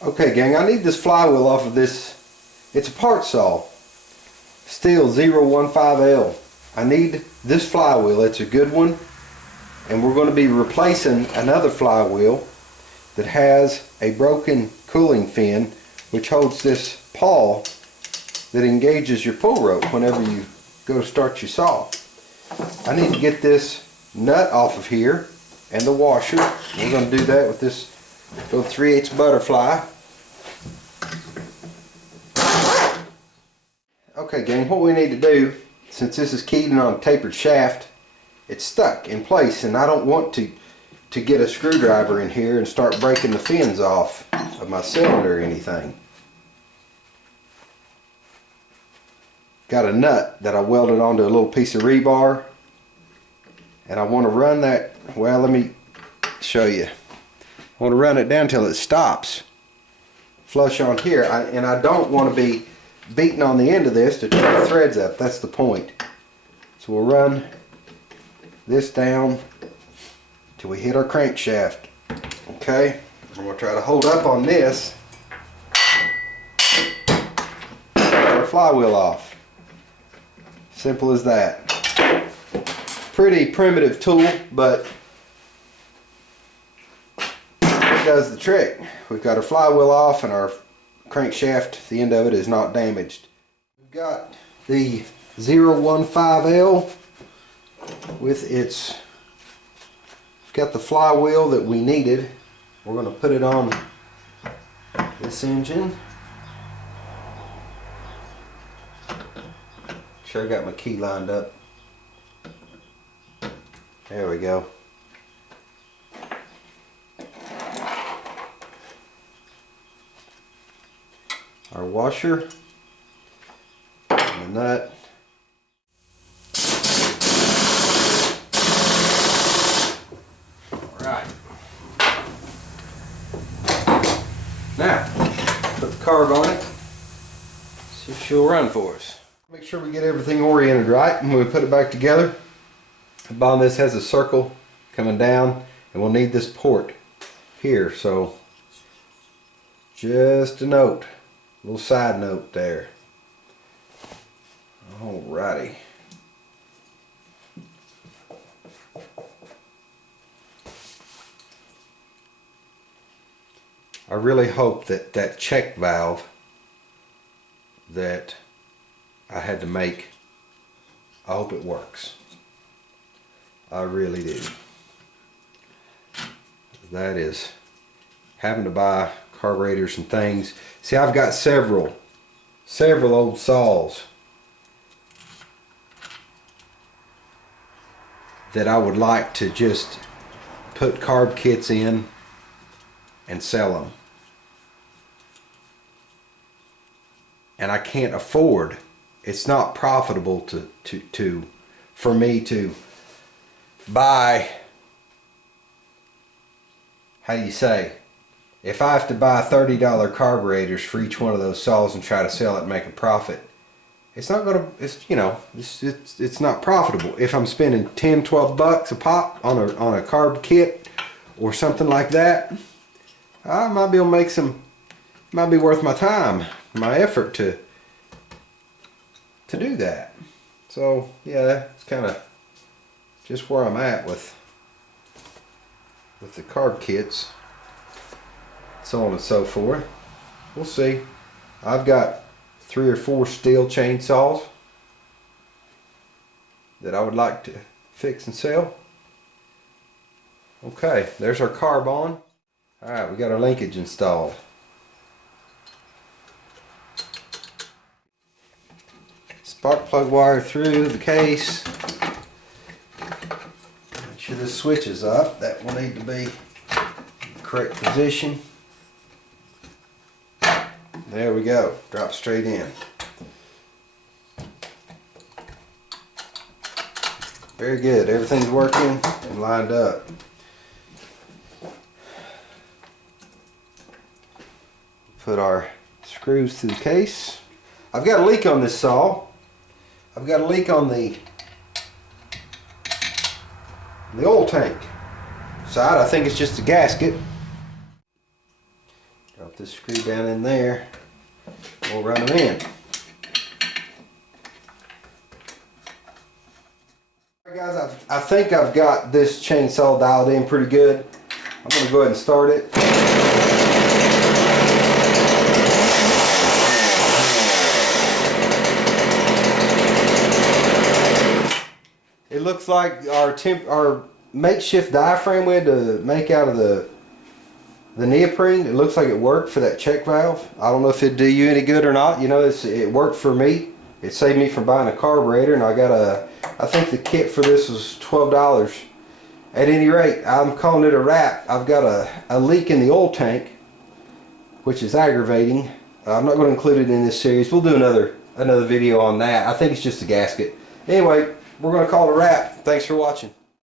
Okay gang, I need this flywheel off of this. It's a part saw. Stihl 015L. I need this flywheel. It's a good one. And we're going to be replacing another flywheel that has a broken cooling fin, which holds this pawl that engages your pull rope whenever you go to start your saw. I need to get this nut off of here and the washer. We're going to do that with this little 3/8 butterfly. Okay gang, what we need to do, since this is keyed in on a tapered shaft, it's stuck in place and I don't want to get a screwdriver in here and start breaking the fins off of my cylinder or anything. Got a nut that I welded onto a little piece of rebar, and I want to run that, well, let me show you. I want to run it down till it stops flush on here, and I don't want to be beating on the end of this to turn the threads up. That's the point. So we'll run this down till we hit our crankshaft. Okay, I'm going to try to hold up on this, get our flywheel off. Simple as that. Pretty primitive tool, but it does the trick. We've got our flywheel off and our crankshaft, the end of it, is not damaged. We've got the 015L with its, got the flywheel that we needed. We're going to put it on this engine. Sure, got my key lined up. There we go. Our washer and the nut. Alright. Now, put the carb on it. See if she'll run for us. Make sure we get everything oriented right and when we put it back together. The bottom of this has a circle coming down, and we'll need this port here, so just a note, a little side note there. Alrighty. I really hope that that check valve that I had to make, I hope it works. I really do. That is having to buy carburetors and things. See, I've got several old saws that I would like to just put carb kits in and sell them. And I can't afford, it's not profitable for me to buy, how do you say, if I have to buy $30 carburetors for each one of those saws and try to sell it and make a profit, it's not gonna, it's, you know, it's not profitable. If I'm spending $10-12 a pop on a carb kit or something like that, I might be able to make some, might be worth my time, my effort to do that. So yeah, that's kind of just where I'm at with the carb kits, so on and so forth. We'll see. I've got 3 or 4 Stihl chainsaws that I would like to fix and sell. Okay, there's our carb on. Alright, we got our linkage installed. Spark plug wire through the case. Make sure this switch is up. That will need to be in the correct position. There we go. Drop straight in. Very good. Everything's working and lined up. Put our screws to the case. I've got a leak on this saw. I've got a leak on the oil tank side. I think it's just a gasket. Drop this screw down in there. We'll run them in. Alright guys, I think I've got this chainsaw dialed in pretty good. I'm going to go ahead and start it. It looks like our makeshift diaphragm we had to make out of the neoprene, it looks like it worked for that check valve. I don't know if it'd do you any good or not. You know, it worked for me. It saved me from buying a carburetor, and I think the kit for this was $12. At any rate, I'm calling it a wrap. I've got a leak in the oil tank, which is aggravating. I'm not going to include it in this series. We'll do another video on that. I think it's just a gasket. Anyway, we're going to call it a wrap. Thanks for watching.